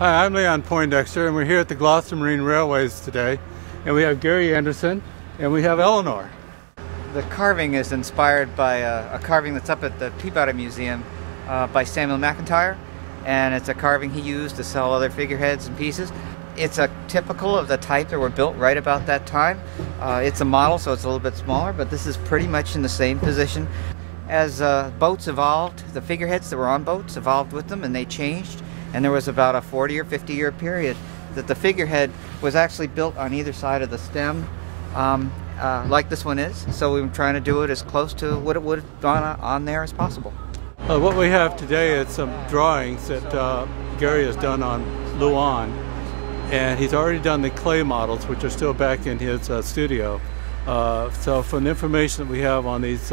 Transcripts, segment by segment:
Hi, I'm Leon Poindexter, and we're here at the Gloucester Marine Railways today. And we have Gary Anderson, and we have Eleanor. The carving is inspired by a carving that's up at the Peabody Museum by Samuel McIntyre, and it's a carving he used to sell other figureheads and pieces. It's a typical of the type that were built right about that time. It's a model, so it's a little bit smaller, but this is pretty much in the same position. As boats evolved, the figureheads that were on boats evolved with them, and they changed. And there was about a 40 or 50 year period that the figurehead was actually built on either side of the stem, like this one is. So we were trying to do it as close to what it would have gone on there as possible. What we have today is some drawings that Gary has done on Luan, and he's already done the clay models, which are still back in his studio. So from the information that we have on these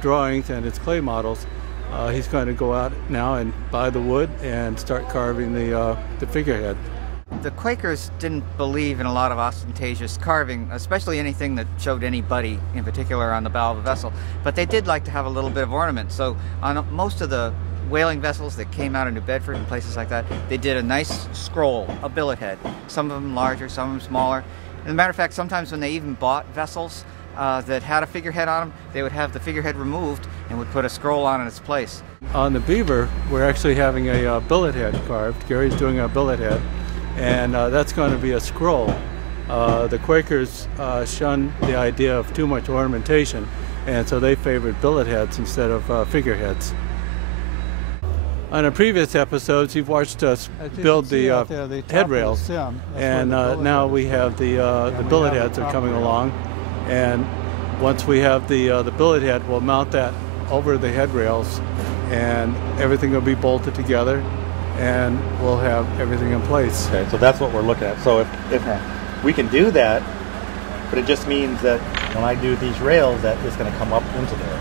drawings and his clay models, he's going to go out now and buy the wood and start carving the figurehead. The Quakers didn't believe in a lot of ostentatious carving, especially anything that showed anybody in particular on the bow of a vessel, but they did like to have a little bit of ornament. So on most of the whaling vessels that came out of New Bedford and places like that, they did a nice scroll, a billet head. Some of them larger, some of them smaller. As a matter of fact, sometimes when they even bought vessels that had a figurehead on them, they would have the figurehead removed and would put a scroll on in its place. On the Beaver, we're actually having a billet head carved. Gary's doing a billet head, and that's going to be a scroll. The Quakers shunned the idea of too much ornamentation, and so they favored billet heads instead of figureheads. On the previous episodes, you've watched us build the head rails, and now we have the billet heads are coming along. And once we have the billet head, we'll mount that over the head rails, and everything will be bolted together, and we'll have everything in place. Okay, so that's what we're looking at. So if we can do that, but it just means that when I do these rails, that it's going to come up into there.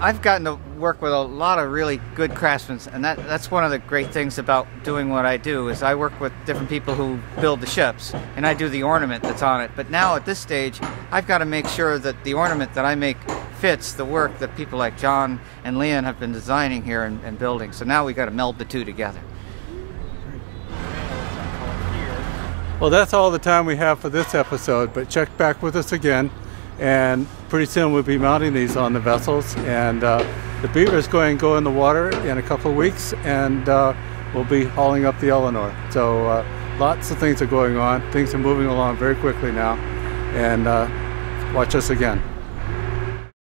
I've gotten to work with a lot of really good craftsmen, and that's one of the great things about doing what I do, is I work with different people who build the ships, and I do the ornament that's on it. But now at this stage, I've got to make sure that the ornament that I make fits the work that people like John and Leon have been designing here and building. So now we've got to meld the two together. Well, that's all the time we have for this episode, but check back with us again. And pretty soon we'll be mounting these on the vessels, and the Beaver is going to go in the water in a couple of weeks, and we'll be hauling up the Eleanor. So lots of things are going on. Things are moving along very quickly now, and watch us again.